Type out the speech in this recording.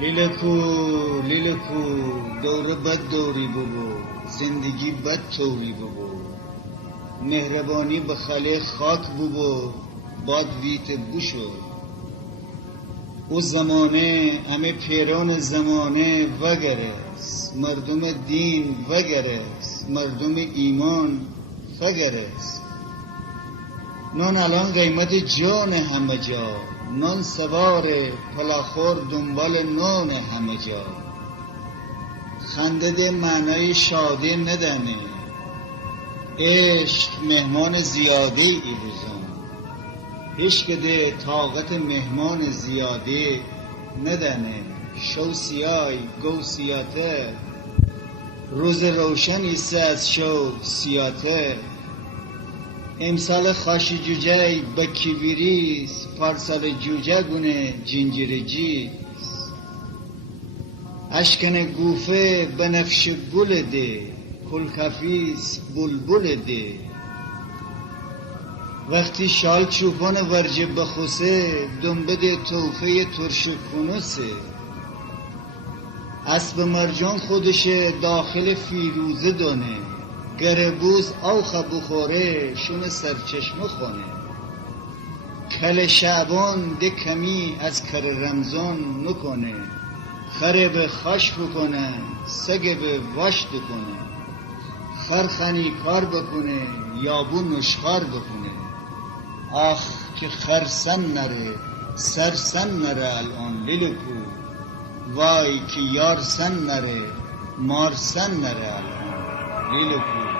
لیلکو لیلکو دوره بد دوری ببو، زندگی بد طوری ببو، مهربانی به خاله خاک ببو، باد ویت بوشو. او زمانه همه پیران زمانه وگرست، مردم دین وگرست، مردم ایمان فگرست. نان الان قیمت جان همه جا، نان سوار پلاخور دنبال نان همه جا. خنده ده معنای شاده ندانه، عشق مهمان زیاده ای روزان. عشق ده طاقت مهمان زیاده ندانه، شو سیای گو سیاته، روز روشن ایسته از شو سیاته. امسال خاشی جوجه بکی ویریس، پارسال جوجه گونه جنجیر جیس. اشکن گوفه بنفش گل ده، کلکفیس بلبل ده. وقتی شال چوپان ورجه بخوسه، دنبه توفه ترش کنوسه. اسب مرجان خودشه داخل فیروزه دانه، گربوز آوخه بخوره شون سرچشمه خونه. کل شعبان ده کمی از کر رمضان نکنه، خره به خاش بکنه سگ به واشت کنه. خرخنی کار بکنه یابو نشخار بکنه. آخ که خرسن نره سرسن نره الان لیلکو، وای که یارسن نره مارسن نره الان لیلکو.